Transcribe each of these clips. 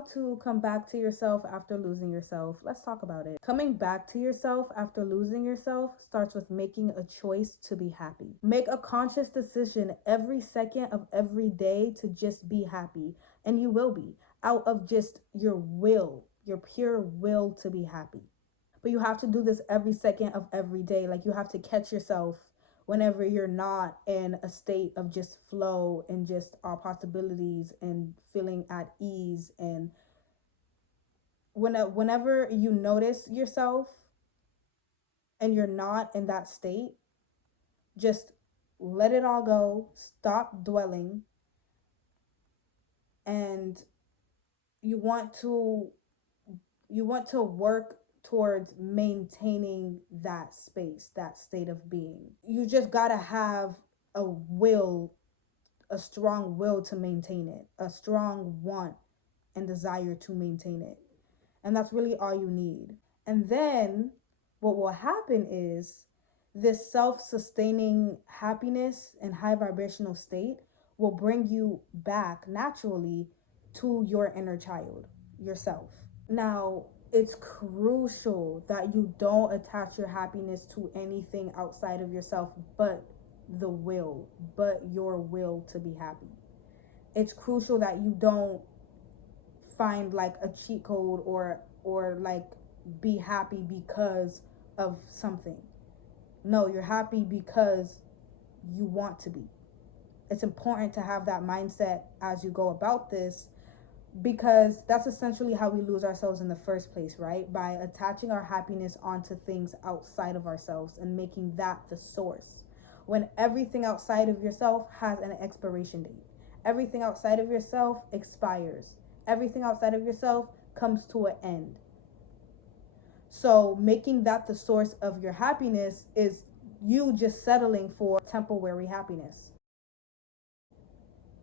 how to come back to yourself after losing yourself. Let's talk about it. Coming back to yourself after losing yourself starts with making a choice to be happy. Make a conscious decision every second of every day to just be happy, and you will be, out of just your will, your pure will to be happy. But you have to do this every second of every day. Like, you have to catch yourself whenever you're not in a state of just flow and just all possibilities and feeling at ease. And whenever you notice yourself and you're not in that state, just let it all go, stop dwelling, and you want to work towards maintaining that space, that state of being. You just got to have a will, a strong will to maintain it, a strong want and desire to maintain it. And that's really all you need. And then what will happen is this self-sustaining happiness and high vibrational state will bring you back naturally to your inner child, yourself. Now, it's crucial that you don't attach your happiness to anything outside of yourself but your will to be happy. It's crucial that you don't find like a cheat code or like be happy because of something. No, you're happy because you want to be. It's important to have that mindset as you go about this, because that's essentially how we lose ourselves in the first place, right? By attaching our happiness onto things outside of ourselves and making that the source, when everything outside of yourself has an expiration date. Everything outside of yourself expires. Everything outside of yourself comes to an end. So making that the source of your happiness is you just settling for temporary happiness.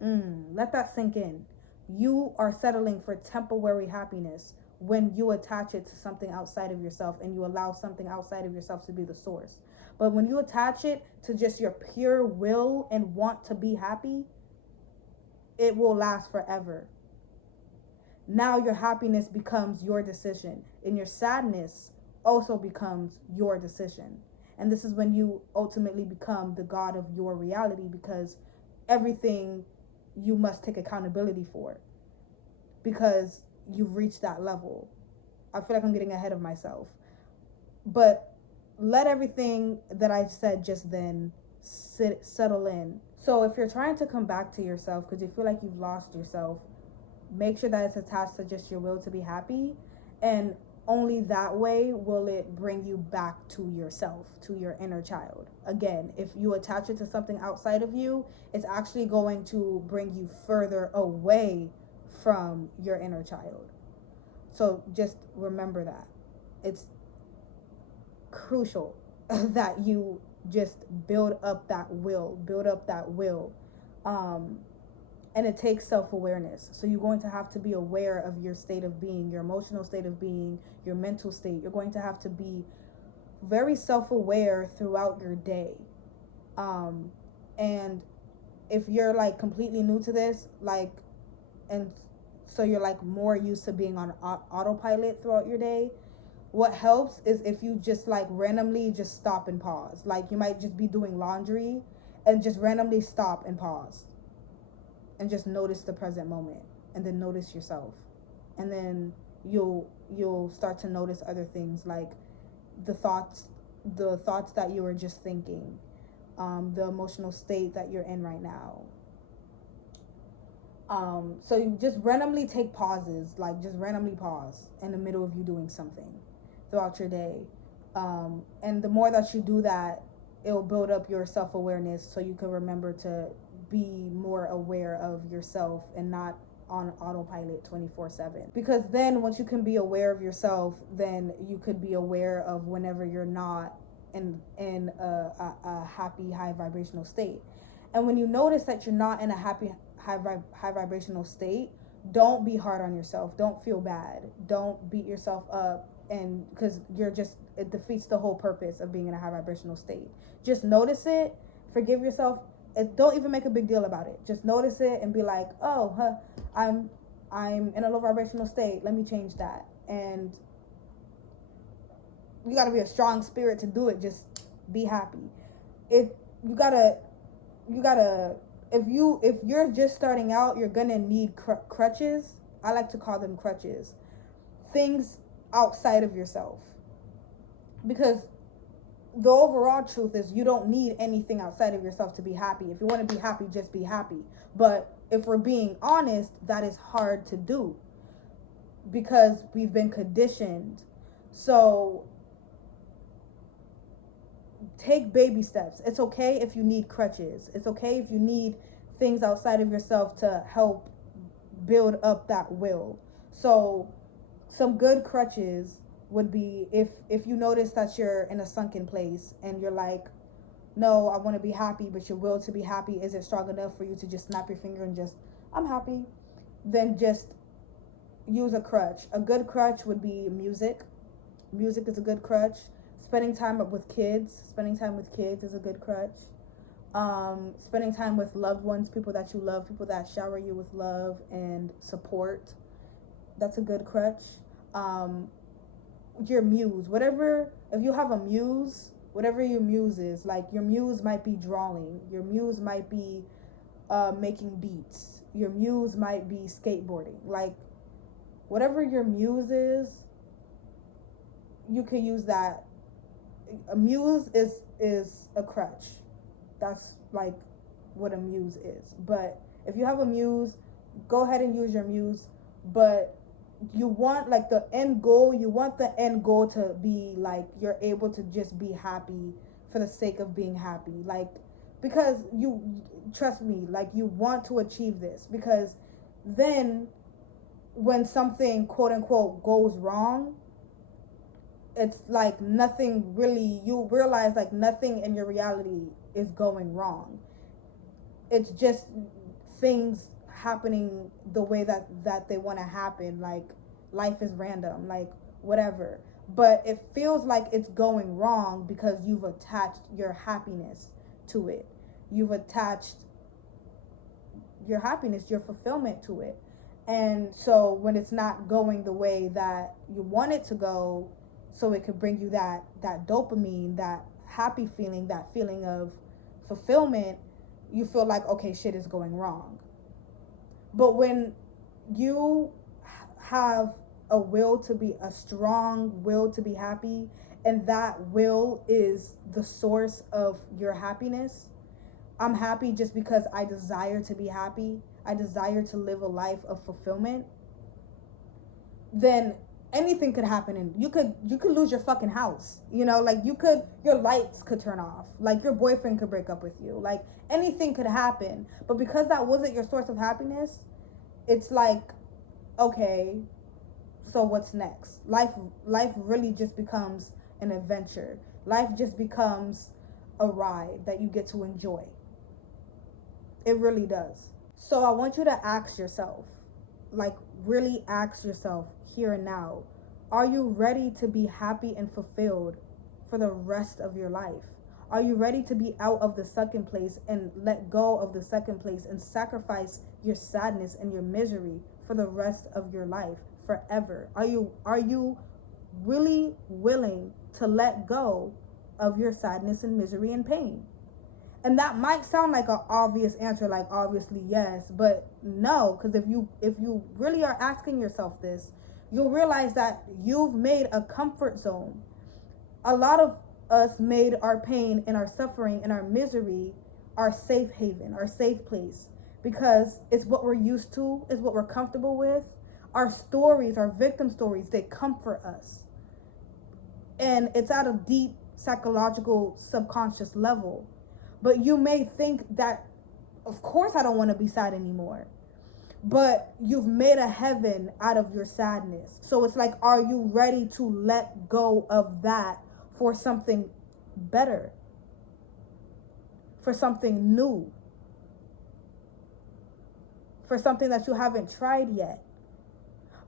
Let that sink in. You are settling for temporary happiness when you attach it to something outside of yourself and you allow something outside of yourself to be the source. But when you attach it to just your pure will and want to be happy, it will last forever. Now your happiness becomes your decision, and your sadness also becomes your decision. And this is when you ultimately become the god of your reality, because everything you must take accountability for, because you've reached that level. I feel like I'm getting ahead of myself, but let everything that I said just then settle in. So if you're trying to come back to yourself because you feel like you've lost yourself, make sure that it's attached to just your will to be happy, and only that way will it bring you back to yourself, to your inner child. Again, if you attach it to something outside of you, it's actually going to bring you further away from your inner child. So just remember that. It's crucial that you just build up that will. And it takes self-awareness. So you're going to have to be aware of your state of being, your emotional state of being, your mental state. You're going to have to be very self-aware throughout your day. And if you're like completely new to this, and so you're like more used to being on autopilot throughout your day, what helps is if you just like randomly just stop and pause. Like, you might just be doing laundry and just randomly stop and pause and just notice the present moment, and then notice yourself, and then you'll start to notice other things, like the thoughts that you were just thinking, the emotional state that you're in right now. So you just randomly take pauses, like just randomly pause in the middle of you doing something throughout your day. And the more that you do that, it'll build up your self-awareness, so you can remember to be more aware of yourself and not on autopilot 24/7. Because then once you can be aware of yourself, then you could be aware of whenever you're not in a happy high vibrational state. And when you notice that you're not in a happy high vibrational state, don't be hard on yourself. Don't feel bad. Don't beat yourself up, and because it defeats the whole purpose of being in a high vibrational state. Just notice it, forgive yourself. Don't even make a big deal about it. Just notice it and be like, oh, I'm I'm in a low vibrational state. Let me change that. And you gotta be a strong spirit to do it. Just be happy. If you gotta, you gotta. If you're just starting out, you're gonna need crutches. I like to call them crutches. Things outside of yourself, because the overall truth is you don't need anything outside of yourself to be happy. If you want to be happy, just be happy. But if we're being honest, that is hard to do because we've been conditioned. So take baby steps. It's okay if you need crutches. It's okay if you need things outside of yourself to help build up that will. So some good crutches would be if you notice that you're in a sunken place and you're like, no, I want to be happy, but your will to be happy isn't strong enough for you to just snap your finger and just, I'm happy. Then just use a crutch. A good crutch would be music. Music is a good crutch. Spending time with kids. Spending time with kids is a good crutch. Spending time with loved ones, people that you love, people that shower you with love and support. That's a good crutch. Your muse, whatever, if you have a muse, whatever your muse is, like your muse might be drawing, your muse might be making beats, your muse might be skateboarding, like whatever your muse is, you could use that. A muse is a crutch. That's like what a muse is. But if you have a muse, go ahead and use your muse. But you want like the end goal, you want the end goal to be like you're able to just be happy for the sake of being happy. Like, because you, trust me, like you want to achieve this, because then when something quote unquote goes wrong, it's like nothing really, you realize like nothing in your reality is going wrong. It's just things happening the way that they want to happen. Like life is random, like whatever. But it feels like it's going wrong because you've attached your happiness to it. You've attached your happiness, your fulfillment to it. And so when it's not going the way that you want it to go, so it could bring you that dopamine, that happy feeling, that feeling of fulfillment, you feel like, okay, shit is going wrong. But when you have a will to be, a strong will to be happy, and that will is the source of your happiness. I'm happy just because I desire to be happy. I desire to live a life of fulfillment. Then anything could happen, and you could lose your fucking house. Like your lights could turn off. Like your boyfriend could break up with you. Like anything could happen. But because that wasn't your source of happiness, it's like, okay, so what's next? Life really just becomes an adventure. Life just becomes a ride that you get to enjoy. It really does. So I want you to ask yourself, like really ask yourself here and now, are you ready to be happy and fulfilled for the rest of your life? Are you ready to be out of the second place and let go of the second place and sacrifice your sadness and your misery for the rest of your life, forever? Are you really willing to let go of your sadness and misery and pain? And that might sound like an obvious answer, like obviously yes, but no, because if you really are asking yourself this, you'll realize that you've made a comfort zone. A lot of us made our pain and our suffering and our misery our safe haven, our safe place, because it's what we're used to, it's what we're comfortable with. Our stories, our victim stories, they comfort us. And it's at a deep psychological subconscious level. But you may think that, of course I don't want to be sad anymore. But you've made a heaven out of your sadness. So it's like, are you ready to let go of that for something better? For something new? For something that you haven't tried yet?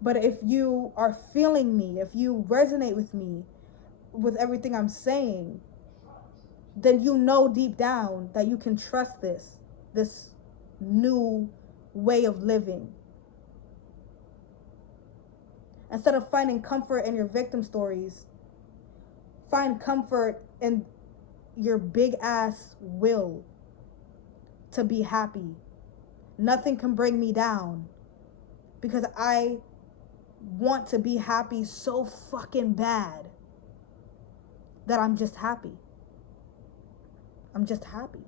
But if you are feeling me, if you resonate with me, with everything I'm saying, then you know deep down that you can trust this new way of living. Instead of finding comfort in your victim stories, find comfort in your big ass will to be happy. Nothing can bring me down because I want to be happy so fucking bad that I'm just happy. I'm just happy.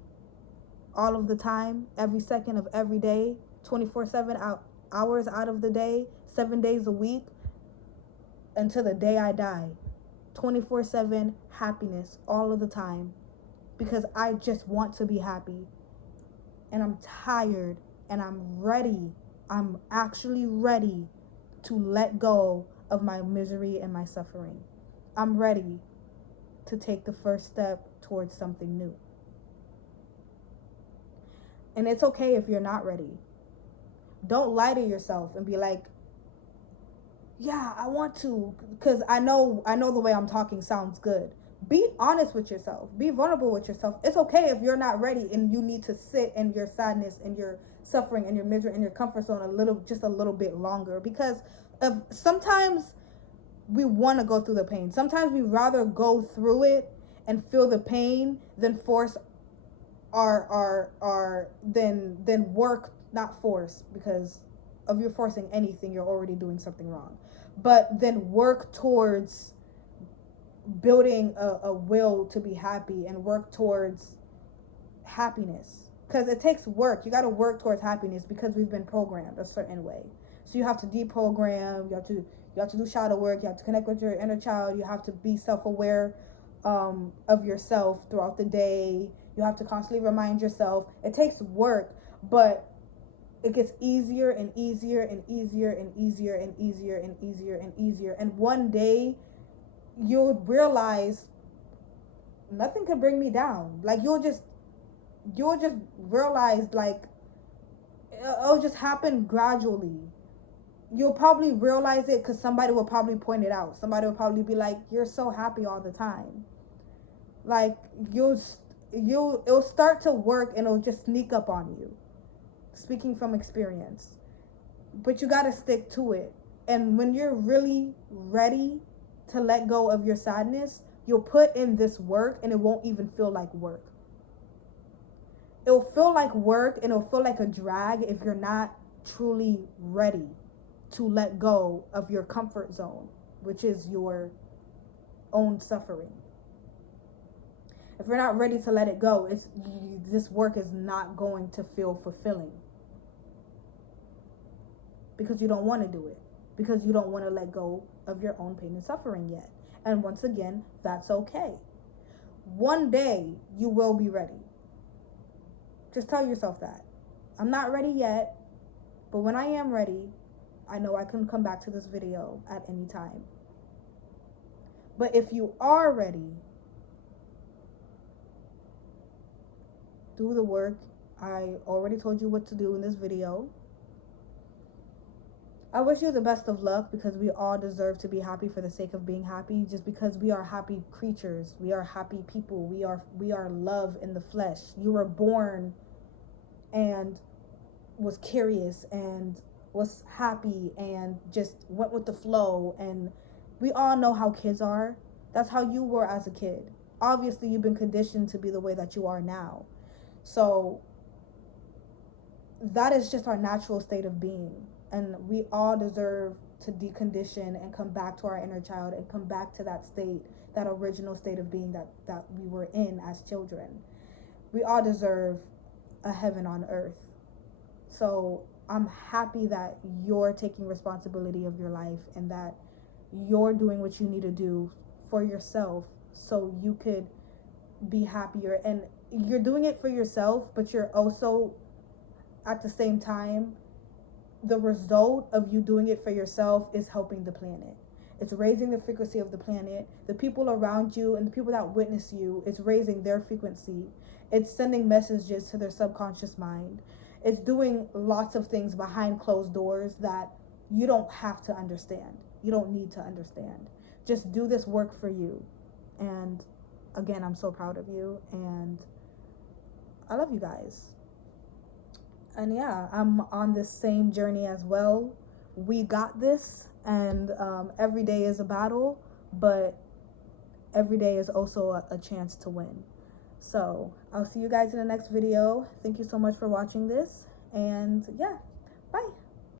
All of the time, every second of every day, 24/7 hours out of the day, 7 days a week, until the day I die. 24/7 happiness all of the time because I just want to be happy. And I'm tired and I'm ready. I'm actually ready to let go of my misery and my suffering. I'm ready to take the first step towards something new. And it's okay if you're not ready. Don't lie to yourself and be like, yeah, I want to, because I know the way I'm talking sounds good. Be honest with yourself. Be vulnerable with yourself. It's okay if you're not ready and you need to sit in your sadness and your suffering and your misery and your comfort zone just a little bit longer, because sometimes we want to go through the pain. Sometimes we rather go through it and feel the pain than force than work, not force, because if you're forcing anything, you're already doing something wrong. But then work towards building a will to be happy and work towards happiness, because it takes work. You got to work towards happiness because we've been programmed a certain way. So you have to deprogram. You have to do shadow work. You have to connect with your inner child. You have to be self-aware of yourself throughout the day. You have to constantly remind yourself. It takes work, but it gets easier and easier and easier and easier and easier and easier and easier. And one day you'll realize nothing can bring me down. Like you'll just realize, like, it'll just happen gradually. You'll probably realize it because somebody will probably point it out. Somebody will probably be like, you're so happy all the time. Like it'll start to work and it'll just sneak up on you. Speaking from experience. But you got to stick to it. And when you're really ready to let go of your sadness, you'll put in this work and it won't even feel like work. It'll feel like work and it'll feel like a drag if you're not truly ready to let go of your comfort zone, which is your own suffering. If you're not ready to let it go, this work is not going to feel fulfilling. Because you don't want to do it. Because you don't want to let go of your own pain and suffering yet. And once again, that's okay. One day you will be ready. Just tell yourself that. I'm not ready yet, but when I am ready, I know I can come back to this video at any time. But if you are ready, do the work. I already told you what to do in this video. I wish you the best of luck, because we all deserve to be happy for the sake of being happy, just because we are happy creatures. We are happy people. We are love in the flesh. You were born and was curious and was happy and just went with the flow. And we all know how kids are. That's how you were as a kid. Obviously, you've been conditioned to be the way that you are now. So that is just our natural state of being. And we all deserve to decondition and come back to our inner child and come back to that state, that original state of being that we were in as children. We all deserve a heaven on earth. So I'm happy that you're taking responsibility of your life and that you're doing what you need to do for yourself so you could be happier. And you're doing it for yourself, but you're also at the same time, the result of you doing it for yourself is helping the planet. It's raising the frequency of the planet. The people around you and the people that witness you, it's raising their frequency. It's sending messages to their subconscious mind. It's doing lots of things behind closed doors that you don't have to understand. You don't need to understand. Just do this work for you. And again, I'm so proud of you. And I love you guys. And yeah, I'm on this same journey as well. We got this. And every day is a battle, but every day is also a chance to win. So I'll see you guys in the next video. Thank you so much for watching this, and yeah, bye.